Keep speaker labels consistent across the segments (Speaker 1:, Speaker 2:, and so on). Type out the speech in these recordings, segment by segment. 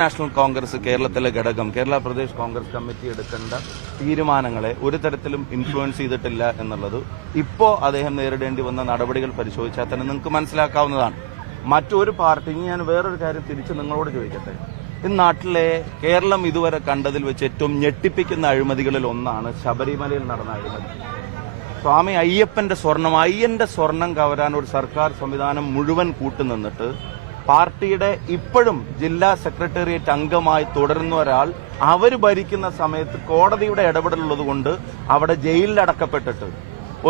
Speaker 1: National Congress കേരളത്തിലെ ഘടകം Kerala Pradesh Congress committee എടുക്കേണ്ട തീരുമാനങ്ങളെ ഒരു തരത്തിലും ഇൻഫ്ലുവൻസ് ചെയ്തിട്ടില്ല എന്നുള്ളത് ഇപ്പോൾ അദ്ദേഹം നേരിടേണ്ടി വന്ന നടപടികൾ പരിശോധിച്ചാൽ തന്നെ നിങ്ങൾക്ക് മനസ്സിലാക്കാവുന്നതാണ്. മറ്റൊരു പാർട്ടി ഞാൻ വേറൊരു കാര്യം തിരിച്ച് നിങ്ങളോട് ചോദിക്കട്ടെ? ഈ നാട്ടിലെ കേരളം ഇതുവരെ കണ്ടതിൽ വെച്ച് ഏറ്റവും ഞെട്ടിപ്പിക്കുന്ന അഴിമതികളിൽ ഒന്നാണ് ശബരിമലയിൽ നടന്ന അഴിമതി. സ്വാമി അയ്യപ്പന്റെ സ്വർണം അയ്യന്റെ സ്വർണം കവരാൻ ഒരു സർക്കാർ സംവിധാനം മുഴുവൻ കൂട്ടുനിന്നിട്ട് പാർട്ടിയുടെ ഇപ്പോഴും ജില്ലാ സെക്രട്ടേറിയറ്റ് അംഗമായി തുടരുന്ന ഒരാൾ അവർ ഭരിക്കുന്ന സമയത്ത് കോടതിയുടെ ഇടപെടലുള്ളത് കൊണ്ട് അവിടെ ജയിലിൽ അടക്കപ്പെട്ടിട്ട്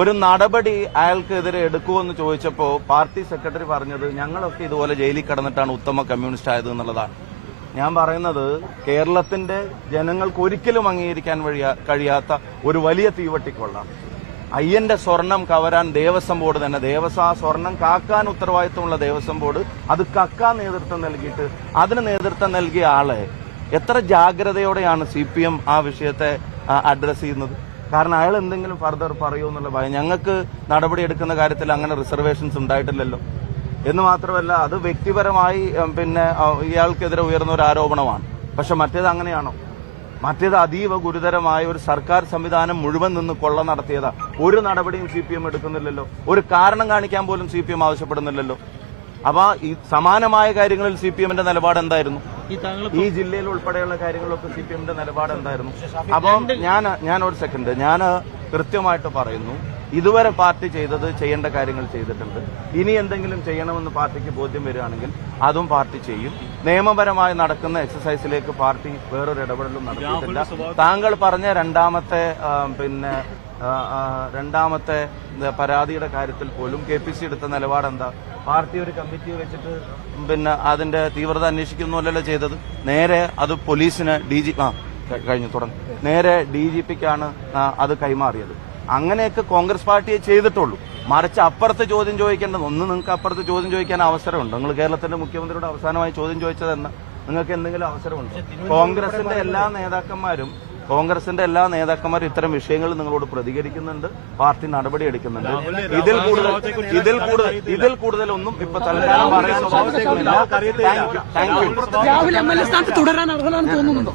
Speaker 1: ഒരു നടപടി അയാൾക്കെതിരെ എടുക്കുമെന്ന് ചോദിച്ചപ്പോൾ പാർട്ടി സെക്രട്ടറി പറഞ്ഞത് ഞങ്ങളൊക്കെ ഇതുപോലെ ജയിലിൽ കിടന്നിട്ടാണ് ഉത്തമ കമ്മ്യൂണിസ്റ്റ് ആയത് എന്നുള്ളതാണ്. ഞാൻ പറയുന്നത് കേരളത്തിന്റെ ജനങ്ങൾക്ക് ഒരിക്കലും അംഗീകരിക്കാൻ കഴിയാത്ത ഒരു വലിയ തീവട്ടിക്കൊള്ളാം. അയ്യന്റെ സ്വർണം കവരാൻ ദേവസ്വം ബോർഡ് തന്നെ. ദേവസ്വം ആ സ്വർണം കാക്കാൻ ഉത്തരവാദിത്വമുള്ള ദേവസ്വം ബോർഡ് അത് കക്കാൻ നേതൃത്വം നൽകിയിട്ട് അതിന് നേതൃത്വം നൽകിയ ആളെ എത്ര ജാഗ്രതയോടെയാണ് സി പി എം ആ വിഷയത്തെ അഡ്രസ് ചെയ്യുന്നത്? കാരണം അയാൾ എന്തെങ്കിലും ഫർദർ പറയൂ എന്നുള്ള ഭയം. ഞങ്ങൾക്ക് നടപടി എടുക്കുന്ന കാര്യത്തിൽ അങ്ങനെ റിസർവേഷൻസ് ഉണ്ടായിട്ടില്ലല്ലോ. എന്ന് മാത്രമല്ല അത് വ്യക്തിപരമായി പിന്നെ ഇയാൾക്കെതിരെ ഉയർന്ന ഒരു ആരോപണമാണ്. പക്ഷെ മറ്റേത് അങ്ങനെയാണോ? മറ്റേത് അതീവ ഗുരുതരമായ ഒരു സർക്കാർ സംവിധാനം മുഴുവൻ നിന്ന് കൊള്ള നടത്തിയതാ. ഒരു നടപടിയും സി പി എം എടുക്കുന്നില്ലല്ലോ. ഒരു കാരണം കാണിക്കാൻ പോലും സി പി എം ആവശ്യപ്പെടുന്നില്ലല്ലോ. അപ്പൊ ഈ സമാനമായ കാര്യങ്ങളിൽ സി പി എമ്മിന്റെ നിലപാട് എന്തായിരുന്നു?
Speaker 2: ഈ
Speaker 1: ജില്ലയിൽ ഉൾപ്പെടെയുള്ള കാര്യങ്ങളൊക്കെ സി പി എമ്മിന്റെ നിലപാട് എന്തായിരുന്നു? അപ്പം ഞാൻ ഞാൻ ഒരു സെക്കൻഡ് ഞാൻ കൃത്യമായിട്ട് പറയുന്നു. ഇതുവരെ പാർട്ടി ചെയ്തത് ചെയ്യേണ്ട കാര്യങ്ങൾ ചെയ്തിട്ടുണ്ട്. ഇനി എന്തെങ്കിലും ചെയ്യണമെന്ന് പാർട്ടിക്ക് ബോധ്യം വരികയാണെങ്കിൽ അതും പാർട്ടി ചെയ്യും. നിയമപരമായി നടക്കുന്ന എക്സസൈസിലേക്ക് പാർട്ടി വേറൊരു ഇടപെടലും നടത്തിയിട്ടില്ല. താങ്കൾ പറഞ്ഞ രണ്ടാമത്തെ പിന്നെ രണ്ടാമത്തെ പരാതിയുടെ കാര്യത്തിൽ പോലും കെ പി സി എടുത്ത നിലപാട് എന്താ പാർട്ടി ഒരു കമ്മിറ്റി വെച്ചിട്ട് പിന്നെ അതിന്റെ തീവ്രത അന്വേഷിക്കുന്നല്ലോ ചെയ്തത്? നേരെ അത് പോലീസിന് ഡി ജി ആ കഴിഞ്ഞു തുടങ്ങി. നേരെ ഡി ജി പിക്കാണ് അത് കൈമാറിയത്. അങ്ങനെയൊക്കെ കോൺഗ്രസ് പാർട്ടിയെ ചെയ്തിട്ടുള്ളൂ. മറിച്ച് അപ്പുറത്ത് ചോദ്യം ചോദിക്കേണ്ടത് ഒന്ന് നിങ്ങൾക്ക് അപ്പുറത്ത് ചോദ്യം ചോദിക്കാൻ അവസരമുണ്ട്. നിങ്ങൾ കേരളത്തിന്റെ മുഖ്യമന്ത്രിയോട് അവസാനമായി ചോദ്യം ചോദിച്ചത് എന്നാ നിങ്ങൾക്ക് എന്തെങ്കിലും അവസരമുണ്ട്? കോൺഗ്രസിന്റെ എല്ലാ നേതാക്കന്മാരും കോൺഗ്രസിന്റെ എല്ലാ നേതാക്കന്മാരും ഇത്തരം വിഷയങ്ങളിൽ നിങ്ങളോട് പ്രതികരിക്കുന്നുണ്ട് പാർട്ടി നടപടി എടുക്കുന്നുണ്ട്. ഇതിൽ കൂടുതൽ ഇതിൽ കൂടുതൽ ഇതിൽ കൂടുതലൊന്നും ഇപ്പൊ തൽക്കാലം പറയാൻ thank you thank you
Speaker 3: Rahul M L A സ്ഥാനത്ത് തുടരാൻ അർഹനാണെന്ന് തോന്നുന്നുണ്ടോ?